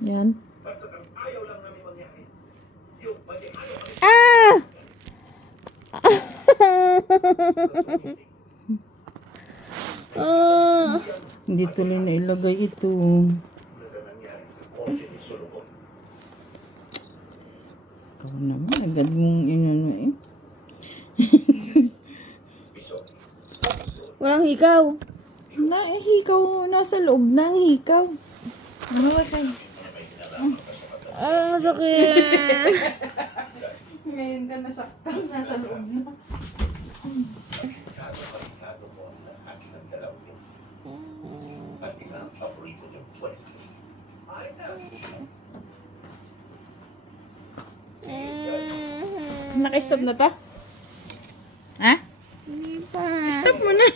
Yan. Ah! Ah! Hindi tuloy na ilagay ito. Ikaw naman, agad mong inano eh. Walang hikaw. Hikaw, nasa loob na ang hikaw. Okay. Ah, sakit. Ngayon ka nasaktan, nasa loob na. Naka-stop na to? Ha? Hindi pa. Stop mo na.